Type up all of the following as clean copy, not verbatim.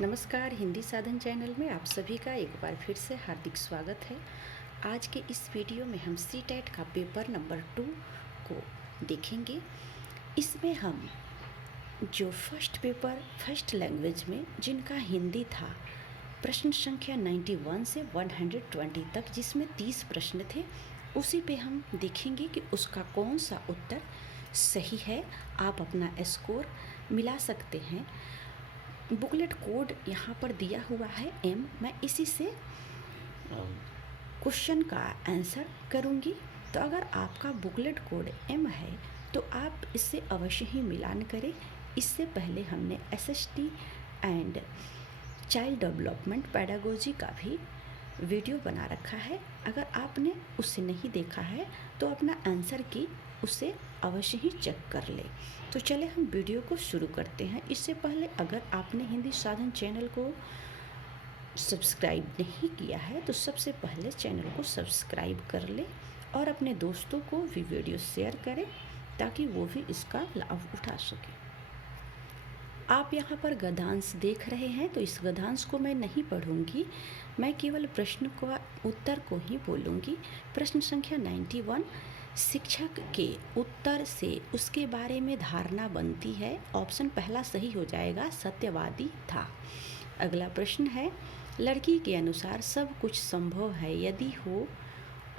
नमस्कार। हिंदी साधन चैनल में आप सभी का एक बार फिर से हार्दिक स्वागत है। आज के इस वीडियो में हम सी टेट का पेपर नंबर 2 को देखेंगे। इसमें हम जो फर्स्ट लैंग्वेज में जिनका हिंदी था, प्रश्न संख्या 91 से 120 तक, जिसमें 30 प्रश्न थे, उसी पे हम देखेंगे कि उसका कौन सा उत्तर सही है। आप अपना स्कोर मिला सकते हैं। बुकलेट कोड यहाँ पर दिया हुआ है M। मैं इसी से क्वेश्चन का आंसर करूँगी। तो अगर आपका बुकलेट कोड M है तो आप इससे अवश्य ही मिलान करें। इससे पहले हमने SST and child development pedagogy का भी वीडियो बना रखा है। अगर आपने उसे नहीं देखा है तो अपना आंसर की उसे अवश्य ही चेक कर ले। तो चले हम वीडियो को शुरू करते हैं। इससे पहले अगर आपने हिंदी साधन चैनल को सब्सक्राइब नहीं किया है तो सबसे पहले चैनल को सब्सक्राइब कर ले और अपने दोस्तों को भी वीडियो शेयर करें ताकि वो भी इसका लाभ उठा सकें। आप यहाँ पर गद्यांश देख रहे हैं, तो इस गद्यांश को मैं नहीं पढ़ूंगी, मैं केवल प्रश्न का उत्तर को ही बोलूँगी। प्रश्न संख्या 91, शिक्षक के उत्तर से उसके बारे में धारणा बनती है। ऑप्शन पहला सही हो जाएगा, सत्यवादी था। अगला प्रश्न है, लड़की के अनुसार सब कुछ संभव है यदि हो।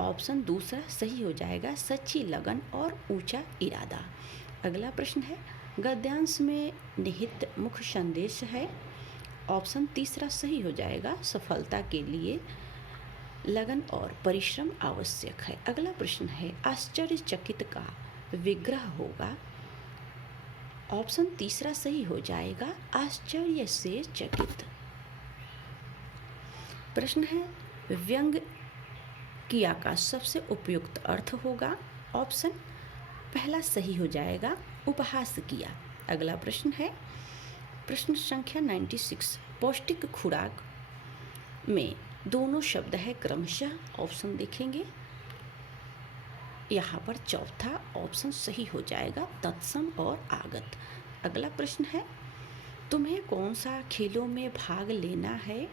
ऑप्शन दूसरा सही हो जाएगा, सच्ची लगन और ऊंचा इरादा। अगला प्रश्न है, गद्यांश में निहित मुख्य संदेश है। ऑप्शन तीसरा सही हो जाएगा, सफलता के लिए लगन और परिश्रम आवश्यक है। अगला प्रश्न है, आश्चर्यचकित का विग्रह होगा। ऑप्शन तीसरा सही हो जाएगा, आश्चर्य से चकित। प्रश्न है, व्यंग क्रिया का सबसे उपयुक्त अर्थ होगा। ऑप्शन पहला सही हो जाएगा, उपहास किया। अगला प्रश्न है, प्रश्न संख्या 96, पौष्टिक खुराक में दोनों शब्द है क्रमशः। ऑप्शन देखेंगे, यहाँ पर चौथा ऑप्शन सही हो जाएगा, तत्सम और आगत। अगला प्रश्न है, तुम्हें कौन सा खेलों में भाग लेना है।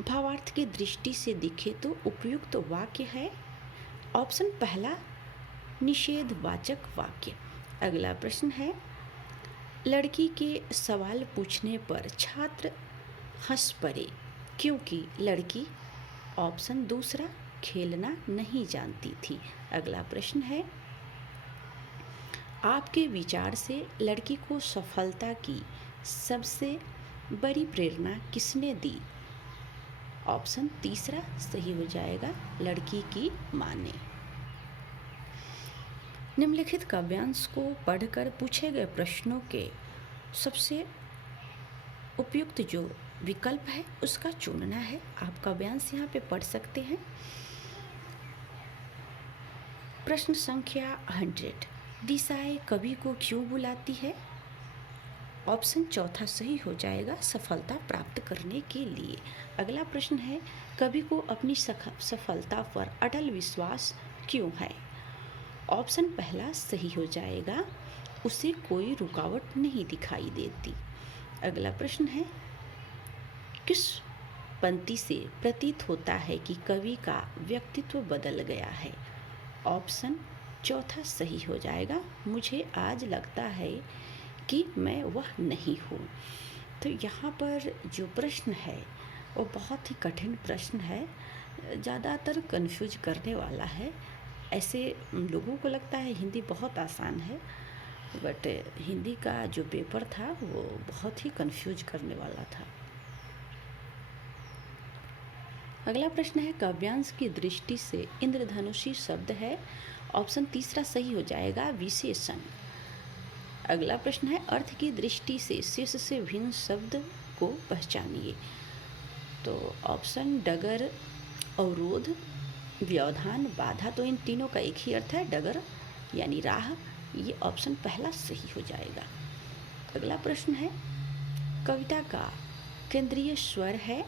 भावार्थ की दृष्टि से दिखे तो उपयुक्त वाक्य है। ऑप्शन पहला निषेधवाचक वाक्य। अगला प्रश्न है, लड़की के सवाल पूछने पर छात्र हंस पड़े क्योंकि लड़की। ऑप्शन दूसरा खेलना नहीं जानती थी। अगला प्रश्न है, आपके विचार से लड़की को सफलता की सबसे बड़ी प्रेरणा किसने दी। ऑप्शन तीसरा सही हो जाएगा, लड़की की माँ ने। निम्नलिखित काव्यांश को पढ़कर पूछे गए प्रश्नों के सबसे उपयुक्त जो विकल्प है उसका चुनना है। आप काव्यांश यहाँ पे पढ़ सकते हैं। प्रश्न संख्या 100, दिशाएं कवि को क्यों बुलाती है। ऑप्शन चौथा सही हो जाएगा, सफलता प्राप्त करने के लिए। अगला प्रश्न है, कवि को अपनी सफलता पर अटल विश्वास क्यों है। ऑप्शन पहला सही हो जाएगा, उसे कोई रुकावट नहीं दिखाई देती। अगला प्रश्न है, किस पंक्ति से प्रतीत होता है कि कवि का व्यक्तित्व बदल गया है। ऑप्शन चौथा सही हो जाएगा, मुझे आज लगता है कि मैं वह नहीं हूँ। तो यहाँ पर जो प्रश्न है वो बहुत ही कठिन प्रश्न है, ज़्यादातर कंफ्यूज करने वाला है। ऐसे लोगों को लगता है हिंदी बहुत आसान है, बट हिंदी का जो पेपर था वो बहुत ही कंफ्यूज करने वाला था। अगला प्रश्न है, काव्यांश की दृष्टि से इंद्रधनुषी शब्द है। ऑप्शन तीसरा सही हो जाएगा, विशेषण। अगला प्रश्न है, अर्थ की दृष्टि से शीर्ष से भिन्न शब्द को पहचानिए। तो ऑप्शन डगर, अवरोध, व्यवधान, बाधा, तो इन तीनों का एक ही अर्थ है, डगर यानी राह। ये ऑप्शन पहला सही हो जाएगा। अगला प्रश्न है, कविता का केंद्रीय स्वर है।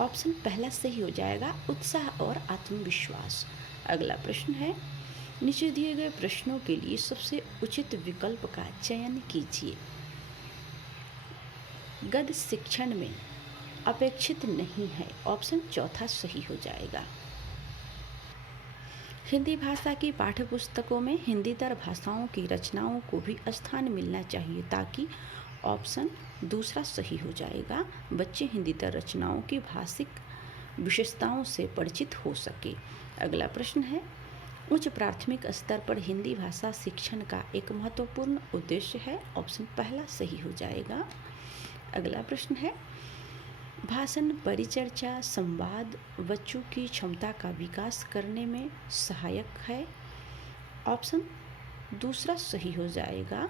ऑप्शन पहला सही हो जाएगा, उत्साह और आत्मविश्वास। अगला प्रश्न है, नीचे दिए गए प्रश्नों के लिए सबसे उचित विकल्प का चयन कीजिए। गद्य शिक्षण में अपेक्षित नहीं है। ऑप्शन चौथा सही हो जाएगा। हिंदी भाषा की पाठ्यपुस्तकों में हिंदीतर भाषाओं की रचनाओं को भी स्थान मिलना चाहिए ताकि ऑप्शन दूसरा सही हो जाएगा। बच्चे हिंदीतर रचनाओं की भाषिक विशेषताओं से परिचित हो सके। अगला प्रश्न है, उच्च प्राथमिक स्तर पर हिंदी भाषा शिक्षण का एक महत्वपूर्ण उद्देश्य है। ऑप्शन पहला सही हो जाएगा। अगला प्रश्न है, भाषण परिचर्चा संवाद बच्चों की क्षमता का विकास करने में सहायक है। ऑप्शन दूसरा सही हो जाएगा।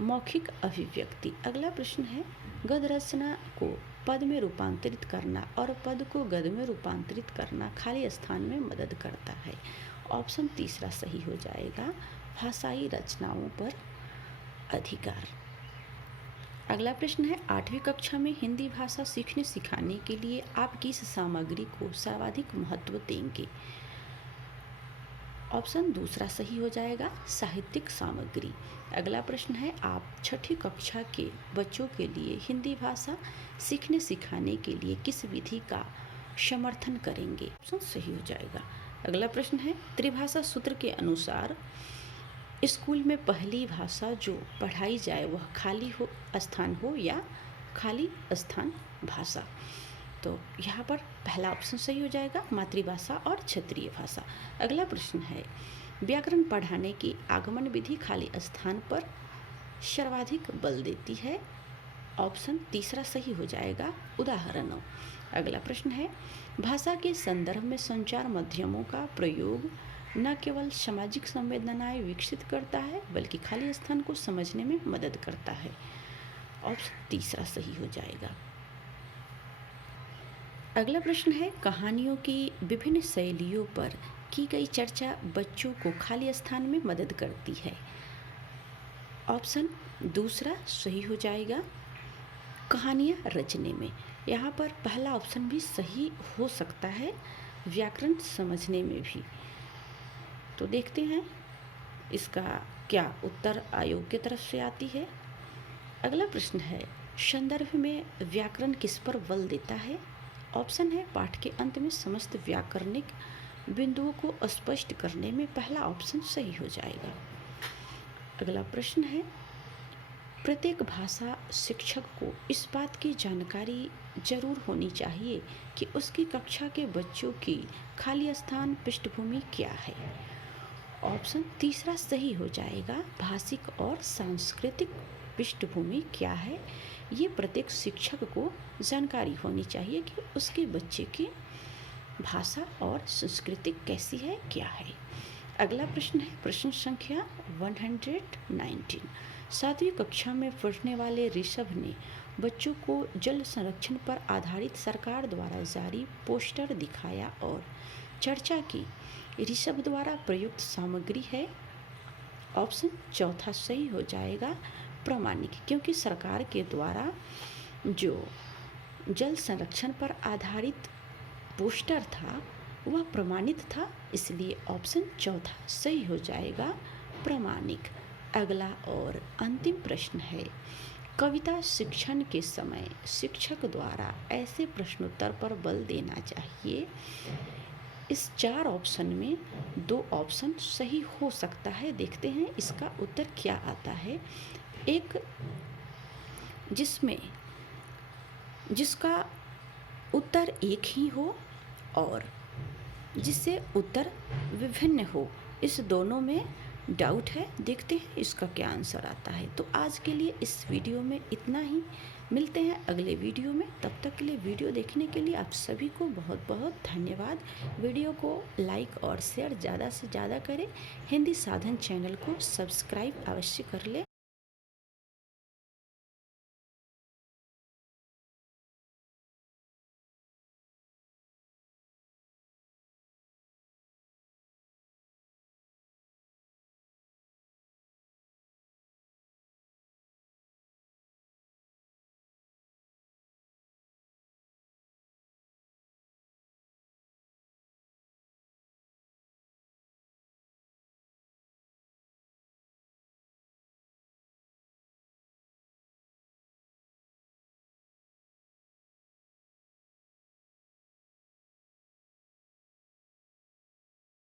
मौखिक अभिव्यक्ति। अगला प्रश्न है, गद्य रचना को पद में रूपांतरित करना और पद को गद्य में रूपांतरित करना खाली स्थान में मदद करता है। ऑप्शन तीसरा सही हो जाएगा। भाषाई रचनाओं पर अधिकार। अगला प्रश्न है, 8वीं कक्षा में हिंदी भाषा सीखने सिखाने के लिए आप किस सामग्री को सर्वाधिक महत्व देंगे। ऑप्शन दूसरा सही हो जाएगा, साहित्यिक सामग्री। अगला प्रश्न है, आप 6ठी कक्षा के बच्चों के लिए हिंदी भाषा सीखने सिखाने के लिए किस विधि का समर्थन करेंगे। ऑप्शन सही हो जाएगा। अगला प्रश्न है, त्रिभाषा सूत्र के अनुसार स्कूल में पहली भाषा जो पढ़ाई जाए वह खाली हो स्थान हो या खाली स्थान भाषा। तो यहाँ पर पहला ऑप्शन सही हो जाएगा, मातृभाषा और क्षेत्रीय भाषा। अगला प्रश्न है, व्याकरण पढ़ाने की आगमन विधि खाली स्थान पर सर्वाधिक बल देती है। ऑप्शन तीसरा सही हो जाएगा, उदाहरणों। अगला प्रश्न है, भाषा के संदर्भ में संचार माध्यमों का प्रयोग न केवल सामाजिक संवेदनाएं विकसित करता है बल्कि खाली स्थान को समझने में मदद करता है। ऑप्शन तीसरा सही हो जाएगा। अगला प्रश्न है, कहानियों की विभिन्न शैलियों पर की गई चर्चा बच्चों को खाली स्थान में मदद करती है। ऑप्शन दूसरा सही हो जाएगा, कहानियाँ रचने में। यहाँ पर पहला ऑप्शन भी सही हो सकता है, व्याकरण समझने में भी। तो देखते हैं इसका क्या उत्तर आयोग की तरफ से आती है। अगला प्रश्न है, संदर्भ में व्याकरण किस पर बल देता है। ऑप्शन है, पाठ के अंत में समस्त व्याकरणिक बिंदुओं को स्पष्ट करने में। पहला ऑप्शन सही हो जाएगा। अगला प्रश्न है, प्रत्येक भाषा शिक्षक को इस बात की जानकारी जरूर होनी चाहिए कि उसकी कक्षा के बच्चों की खाली स्थान पृष्ठभूमि क्या है। ऑप्शन तीसरा सही हो जाएगा, भाषिक और सांस्कृतिक पृष्ठभूमि क्या है। ये प्रत्येक शिक्षक को जानकारी होनी चाहिए कि उसके बच्चे की भाषा और संस्कृति कैसी है, क्या है। अगला प्रश्न है, प्रश्न संख्या 119। 7वीं कक्षा में पढ़ने वाले ऋषभ ने बच्चों को जल संरक्षण पर आधारित सरकार द्वारा जारी पोस्टर दिखाया और चर्चा की। ऋषभ द्वारा प्रयुक्त सामग्री है। ऑप्शन चौथा सही हो जाएगा, प्रामाणिक, क्योंकि सरकार के द्वारा जो जल संरक्षण पर आधारित पोस्टर था वह प्रमाणित था, इसलिए ऑप्शन चौथा सही हो जाएगा, प्रामाणिक। अगला और अंतिम प्रश्न है, कविता शिक्षण के समय शिक्षक द्वारा ऐसे प्रश्नोत्तर पर बल देना चाहिए। इस 4 ऑप्शन में 2 ऑप्शन सही हो सकता है। देखते हैं इसका उत्तर क्या आता है। एक जिसका उत्तर एक ही हो और जिससे उत्तर विभिन्न हो, इस दोनों में डाउट है। देखते हैं इसका क्या आंसर आता है। तो आज के लिए इस वीडियो में इतना ही। मिलते हैं अगले वीडियो में। तब तक के लिए वीडियो देखने के लिए आप सभी को बहुत बहुत धन्यवाद। वीडियो को लाइक और शेयर ज़्यादा से ज़्यादा करें। हिंदी साधन चैनल को सब्सक्राइब अवश्य कर लें।